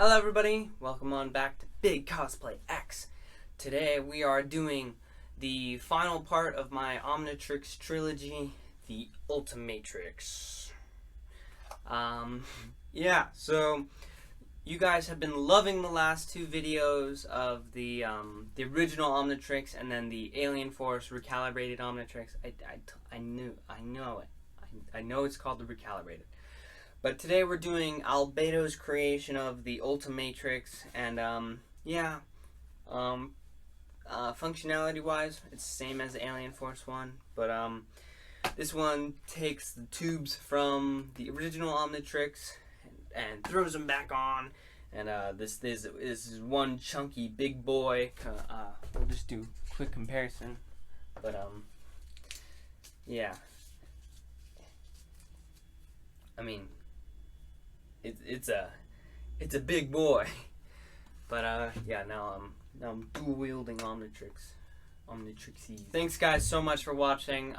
Hello everybody, welcome on back to Big Cosplay X. Today we are doing the final part of my Omnitrix trilogy, the Ultimatrix. So you guys have been loving the last two videos of the original Omnitrix and then the Alien Force recalibrated Omnitrix. I know it. I know it's called the recalibrated. But today we're doing Albedo's creation of the Ultimatrix, and functionality-wise, it's the same as the Alien Force one, but this one takes the tubes from the original Omnitrix and throws them back on, and this is one chunky big boy. We'll just do a quick comparison, but yeah. I mean, it's a big boy, but now I'm dual wielding Omnitrixes. Thanks guys so much for watching.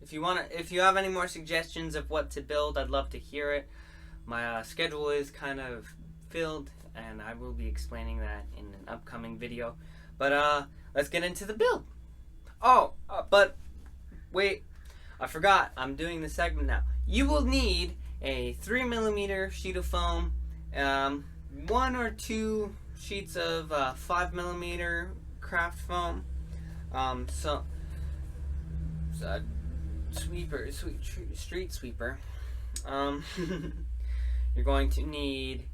If you have any more suggestions of what to build, I'd love to hear it. My schedule is kind of filled, and I will be explaining that in an upcoming video. But let's get into the build. But wait, I forgot. I'm doing the segment now. You will need a 3mm sheet of foam, 1 or 2 sheets of 5mm craft foam, street sweeper. You're going to need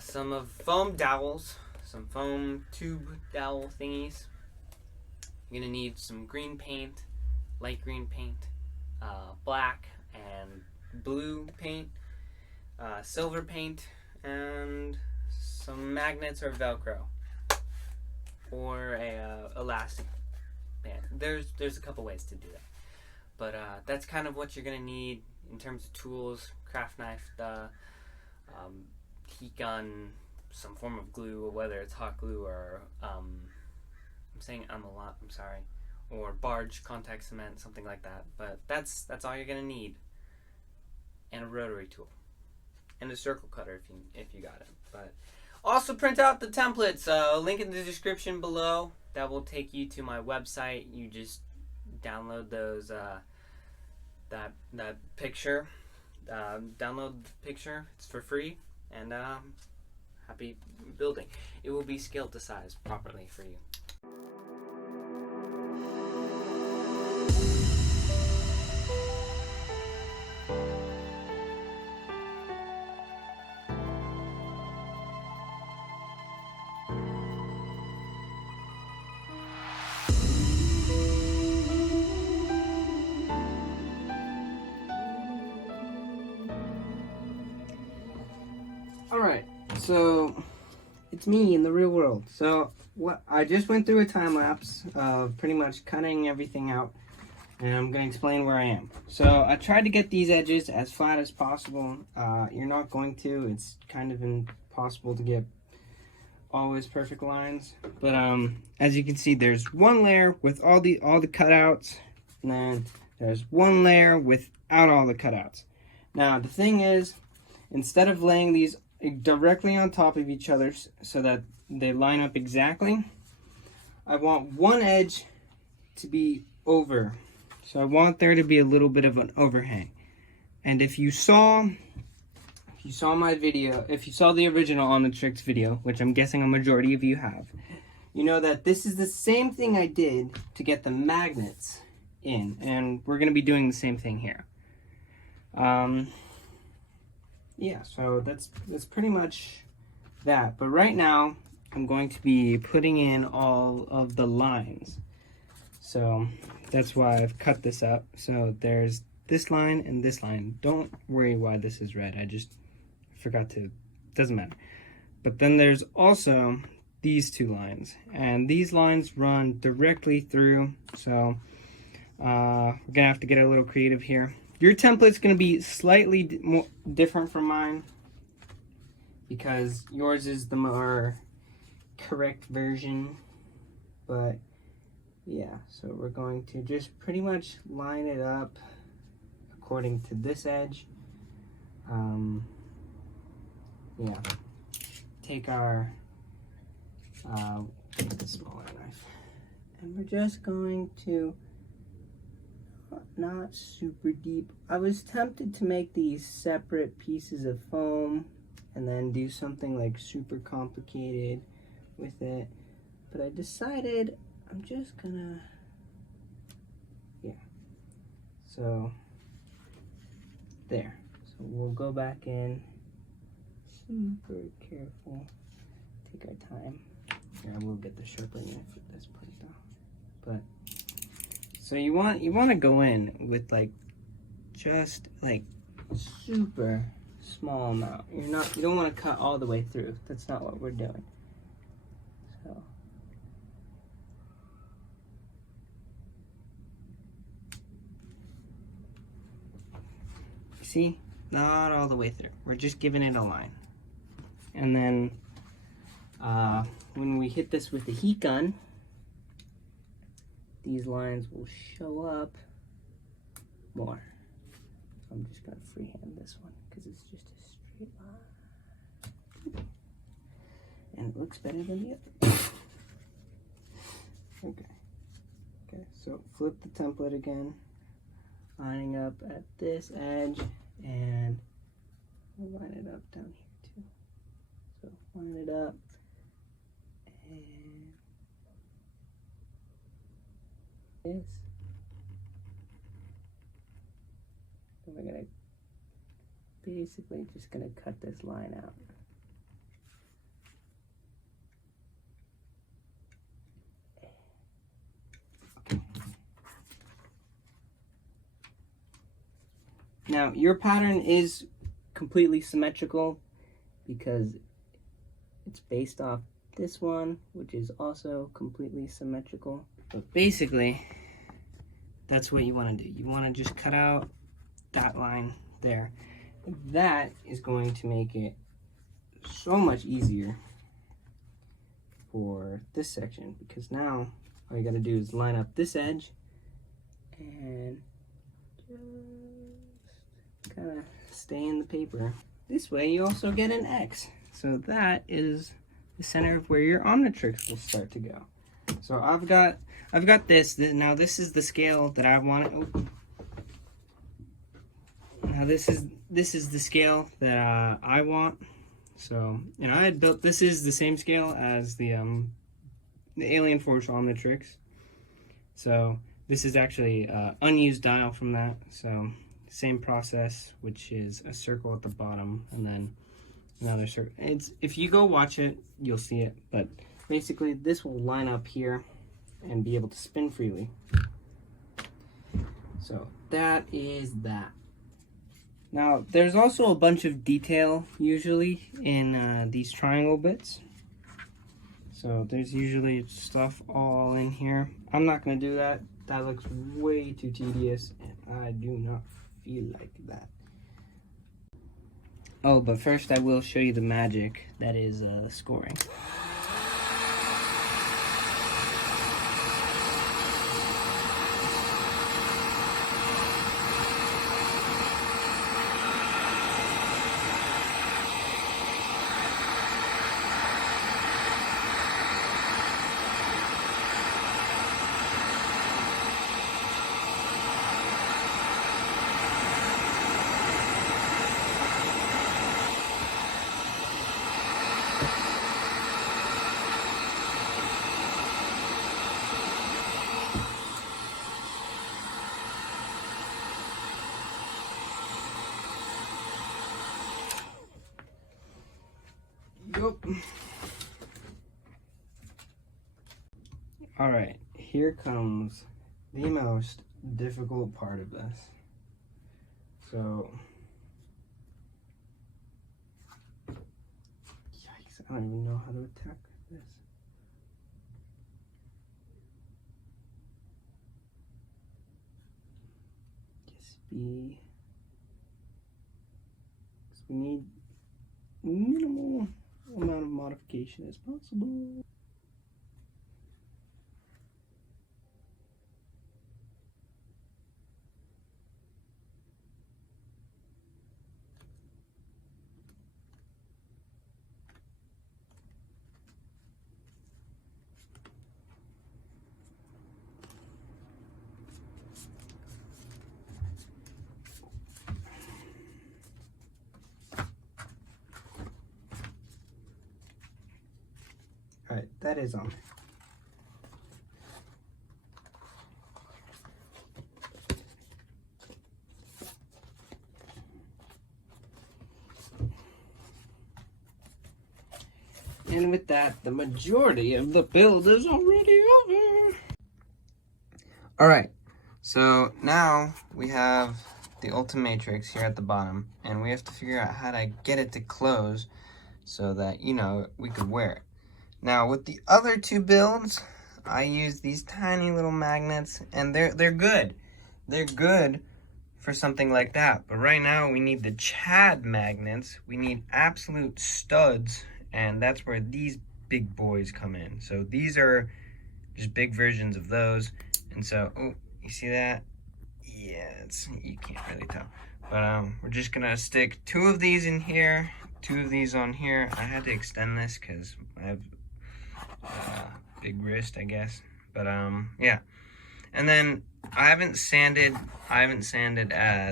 some foam dowels, some foam tube dowel thingies. You're gonna need some green paint, light green paint, black and blue paint, silver paint, and some magnets or Velcro, or a elastic band. There's a couple ways to do that, but that's kind of what you're gonna need in terms of tools: craft knife, heat gun, some form of glue, whether it's hot glue or I'm sorry, or barge contact cement, something like that. But that's all you're gonna need, and a rotary tool, and a circle cutter if you got it. But also print out the templates. Link in the description below. That will take you to my website. You just download those that picture. Download the picture. It's for free, and happy building. It will be scaled to size properly for you. Alright, so it's me in the real world. So I just went through a time lapse of pretty much cutting everything out, and I'm going to explain where I am. So I tried to get these edges as flat as possible. You're not going to. It's kind of impossible to get always perfect lines. But as you can see, there's one layer with all the cutouts, and then there's one layer without all the cutouts. Now the thing is, instead of laying these directly on top of each other so that they line up exactly, I want one edge to be over. So I want there to be a little bit of an overhang. And if you saw my video, if you saw the original Omnitrix video, which I'm guessing a majority of you have, you know that this is the same thing I did to get the magnets in, and we're going to be doing the same thing here. Yeah, so that's pretty much that. But right now, I'm going to be putting in all of the lines. So that's why I've cut this up. So there's this line and this line. Don't worry why this is red. I just forgot to, doesn't matter. But then there's also these two lines. And these lines run directly through. So we're going to have to get a little creative here. Your template's going to be slightly more different from mine, because yours is the more correct version. But yeah, so we're going to just pretty much line it up according to this edge. yeah, take our smaller knife, and we're just going to, not super deep. I was tempted to make these separate pieces of foam and then do something like super complicated with it, but I decided I'm just gonna, yeah, so there. So we'll go back in, super careful, take our time. Here, I will get the sharper knife at this point though. But so you want to go in with like just like super small amount. You don't want to cut all the way through. That's not what we're doing. So see, not all the way through. We're just giving it a line. And then when we hit this with the heat gun, these lines will show up more. I'm just gonna freehand this one because it's just a straight line. And it looks better than the other. Okay, so flip the template again, lining up at this edge, and we'll line it up down here too. So line it up, and this. And we're gonna basically just gonna cut this line out. Now, your pattern is completely symmetrical because it's based off this one, which is also completely symmetrical. But basically, that's what you want to do. You want to just cut out that line there. That is going to make it so much easier for this section, because now all you got to do is line up this edge and just kind of stay in the paper. This way you also get an X. So that is the center of where your Omnitrix will start to go. So I've got this. Now this is the scale that I want. Oh. Now this is the scale that I want. So, and I had built, this is the same scale as the Alien Forge Omnitrix. So this is actually unused dial from that. So same process, which is a circle at the bottom and then another circle. It's, if you go watch it, you'll see it. But basically this will line up here and be able to spin freely. So that is that. Now there's also a bunch of detail usually in these triangle bits. So there's usually stuff all in here. I'm not going to do that. That looks way too tedious and I do not feel like that. Oh, but first I will show you the magic that is scoring. Alright, here comes the most difficult part of this. So, yikes, I don't even know how to attack this. Just be, because we need minimal amount of modification as possible. that is on. And with that, the majority of the build is already over. Alright, so now we have the Ultimatrix here at the bottom, and we have to figure out how to get it to close so that, you know, we could wear it. Now, with the other two builds, I use these tiny little magnets, and they're good. They're good for something like that. But right now, we need the Chad magnets. We need absolute studs, and that's where these big boys come in. So these are just big versions of those. And so, oh, you see that? Yeah, you can't really tell. But we're just gonna stick 2 of these in here, 2 of these on here. I had to extend this because I have big wrist, I guess. But yeah. And then I haven't sanded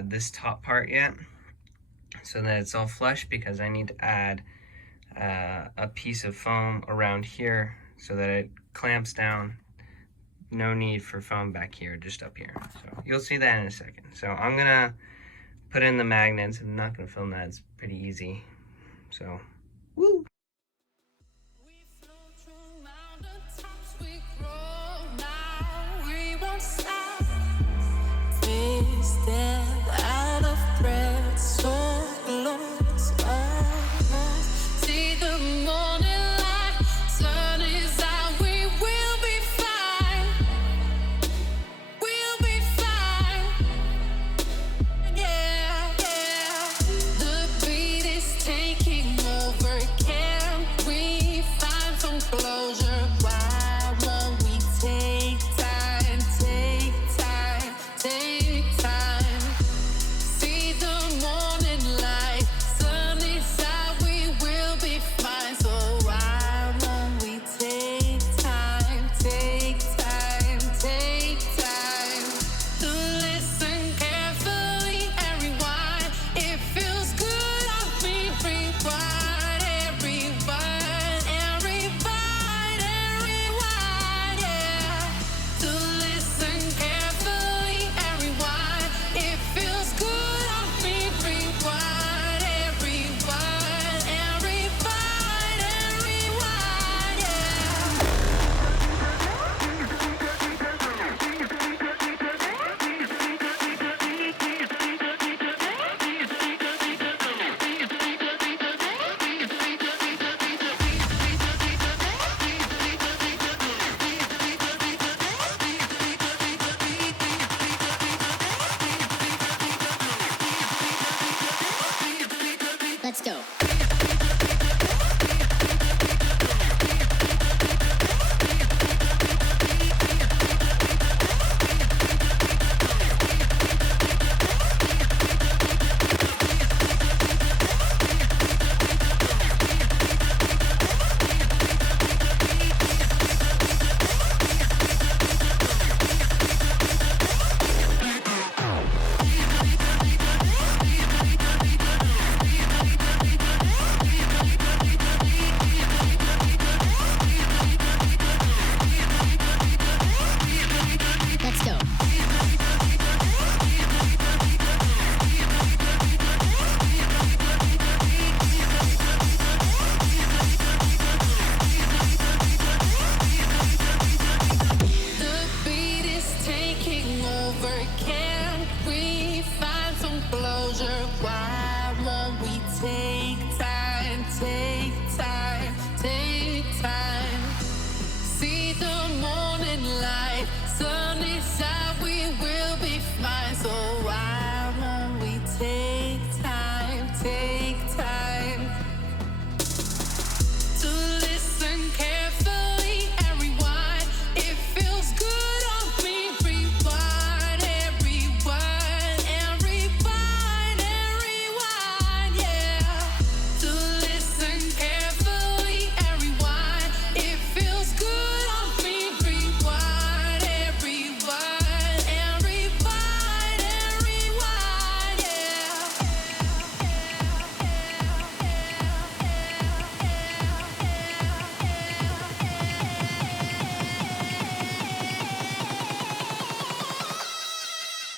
this top part yet, so that it's all flush, because I need to add a piece of foam around here so that it clamps down. No need for foam back here, just up here. So you'll see that in a second. So I'm gonna put in the magnets. I'm not gonna film that, it's pretty easy. So, woo! The beat is taking over.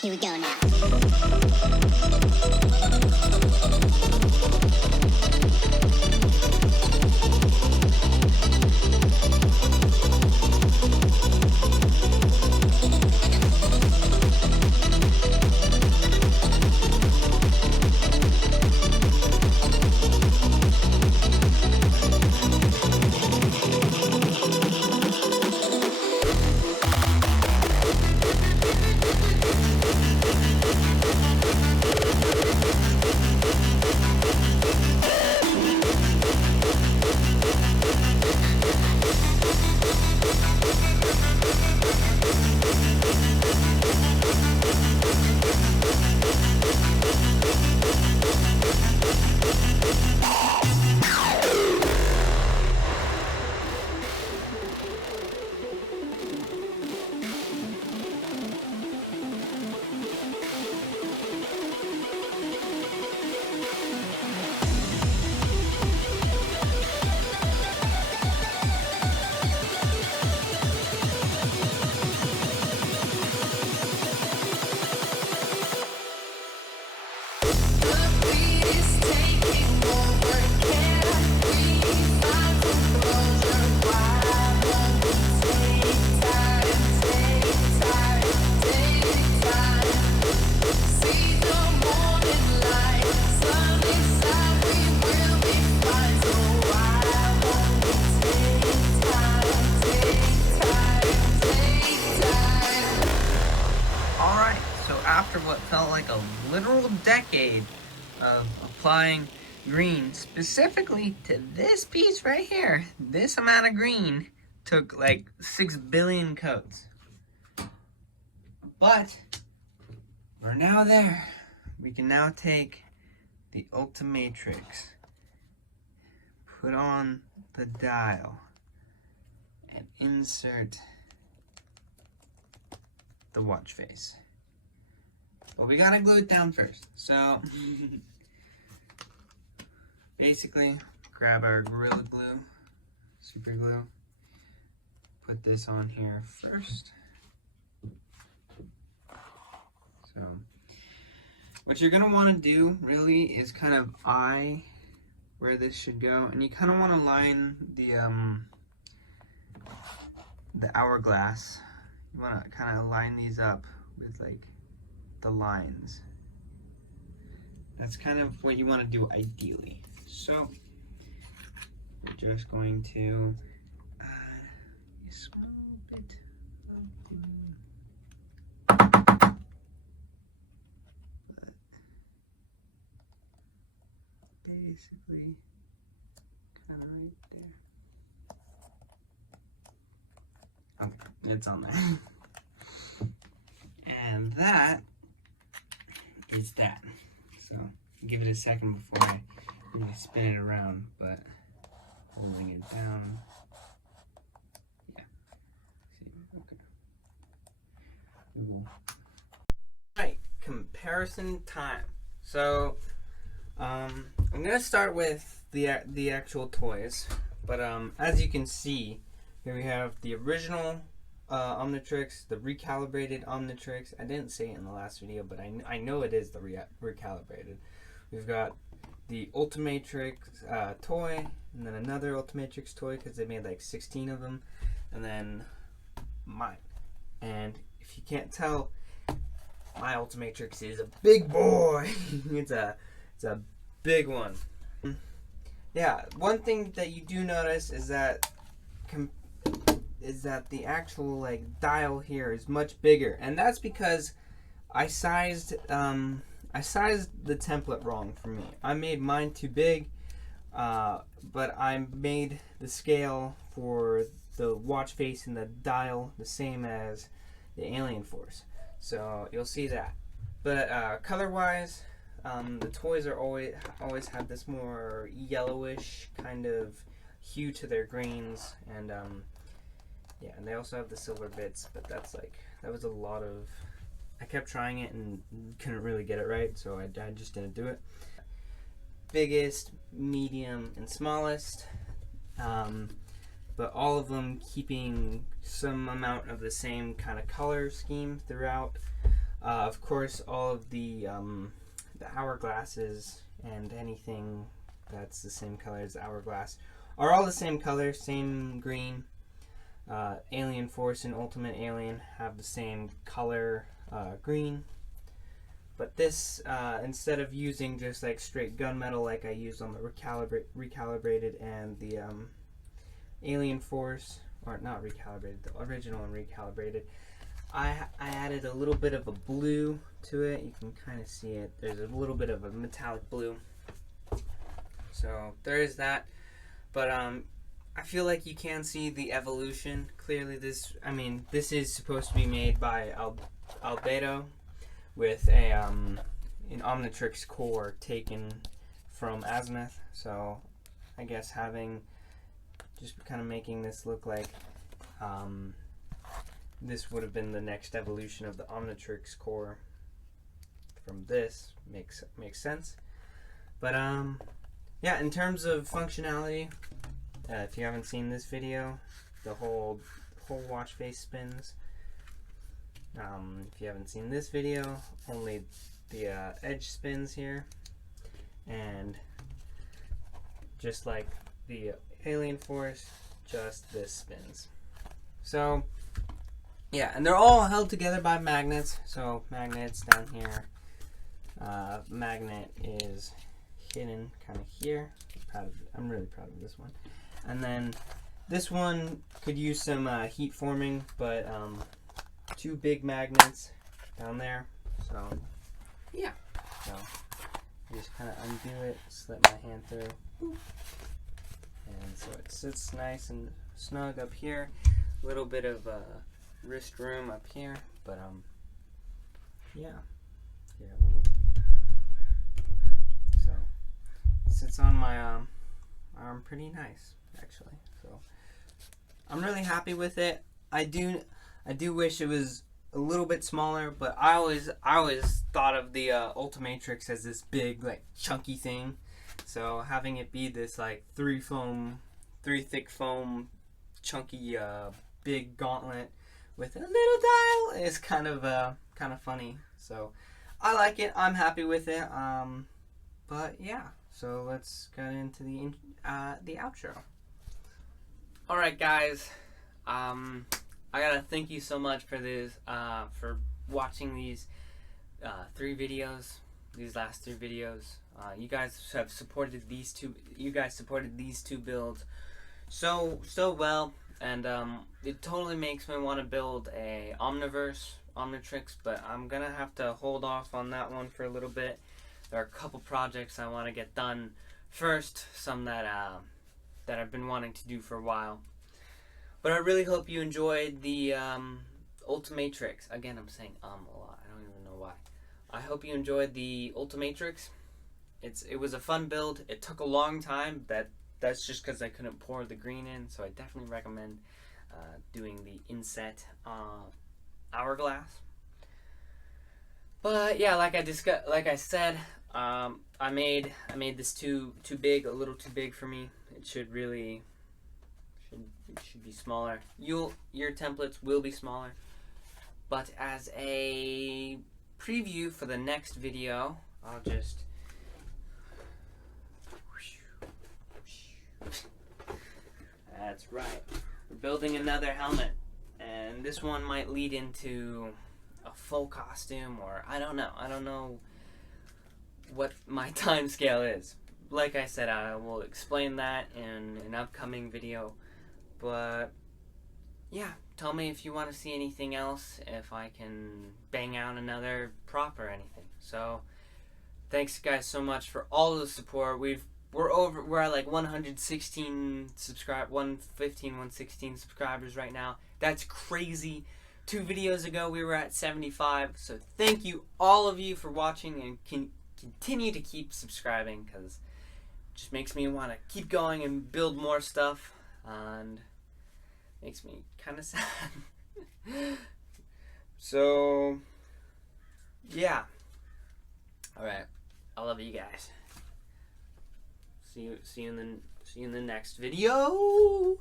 Here we go now. After what felt like a literal decade of applying green specifically to this piece right here, this amount of green took like 6 billion coats. But we're now there. We can now take the Ultimatrix, put on the dial, and insert the watch face. Well, we gotta glue it down first. So, basically, grab our Gorilla Glue, super glue, put this on here first. So, what you're gonna wanna do, really, is kind of eye where this should go, and you kind of wanna line the hourglass. You wanna kind of line these up with, like, the lines. That's kind of what you want to do ideally. So we're just going to add a small bit of glue. But basically kind of right there. Okay, it's on there. And that is that. So give it a second before I really spin it around, but holding it down. Yeah. See, okay. We will. Right, comparison time. So I'm gonna start with the actual toys, but as you can see, here we have the original Omnitrix, the recalibrated Omnitrix. I didn't say it in the last video, but I know it is the recalibrated. We've got the Ultimatrix toy, and then another Ultimatrix toy because they made like 16 of them, and then mine. And if you can't tell, my Ultimatrix is a big boy. it's a big one. Yeah, one thing that you do notice is that the actual like dial here is much bigger, and that's because I sized the template wrong for me. I made mine too big, but I made the scale for the watch face and the dial the same as the Alien Force, so you'll see that. But color wise, the toys are always have this more yellowish kind of hue to their greens, and yeah, and they also have the silver bits, but that was a lot of, I kept trying it and couldn't really get it right, so I just didn't do it. Biggest, medium, and smallest, but all of them keeping some amount of the same kind of color scheme throughout. Of course, all of the hourglasses and anything that's the same color as the hourglass are all the same color, same green. Alien Force and Ultimate Alien have the same color, green. But this, instead of using just like straight gunmetal like I used on the recalibrated and the Alien Force, or not recalibrated, the original and recalibrated, I added a little bit of a blue to it. You can kind of see it. There's a little bit of a metallic blue. So there is that. But I feel like you can see the evolution. Clearly this is supposed to be made by Albedo with an Omnitrix core taken from Azimuth. So I guess just kind of making this look like this would have been the next evolution of the Omnitrix core from this. Makes sense. But yeah, in terms of functionality, if you haven't seen this video, the whole watch face spins. If you haven't seen this video, only the edge spins here, and just like the Alien Force, just this spins. So yeah, and they're all held together by magnets. So magnets down here. Magnet is hidden kind of here. I'm really proud of this one. And then this one could use some heat forming, but two big magnets down there. So yeah. So just kind of undo it, slip my hand through, and so it sits nice and snug up here. A little bit of wrist room up here, but yeah. Here, let me. So it sits on my arm pretty nice, actually. So I'm really happy with it. I do wish it was a little bit smaller, but I always thought of the Ultimatrix as this big, like, chunky thing. So having it be this like three thick foam, chunky, big gauntlet with a little dial is kind of funny. So I like it. I'm happy with it. But yeah. So let's get into the outro. All right, guys. I gotta thank you so much for this, for watching these three videos. These last three videos. You guys have supported these two. You guys supported these two builds so well, and it totally makes me want to build a Omnitrix, but I'm gonna have to hold off on that one for a little bit. There are a couple projects I want to get done first, some that I've been wanting to do for a while. But I really hope you enjoyed the Ultimatrix. Again, I'm saying a lot. I don't even know why. I hope you enjoyed the Ultimatrix. It was a fun build. It took a long time. That's just because I couldn't pour the green in. So I definitely recommend doing the inset hourglass. But yeah, like I said, I made this too big, a little too big for me. It should be smaller. Your templates will be smaller. But as a preview for the next video, I'll just that's right. We're building another helmet, and this one might lead into a full costume, or I don't know what my time scale is. Like I said, I will explain that in an upcoming video. But yeah, tell me if you want to see anything else, if I can bang out another prop or anything. So thanks guys so much for all the support. We're at like 116 116 subscribers right now. That's crazy. 2 videos ago we were at 75. So thank you all of you for watching, and continue to keep subscribing, because it just makes me want to keep going and build more stuff, and makes me kind of sad. So yeah. Alright, I love you guys. See you in the next video.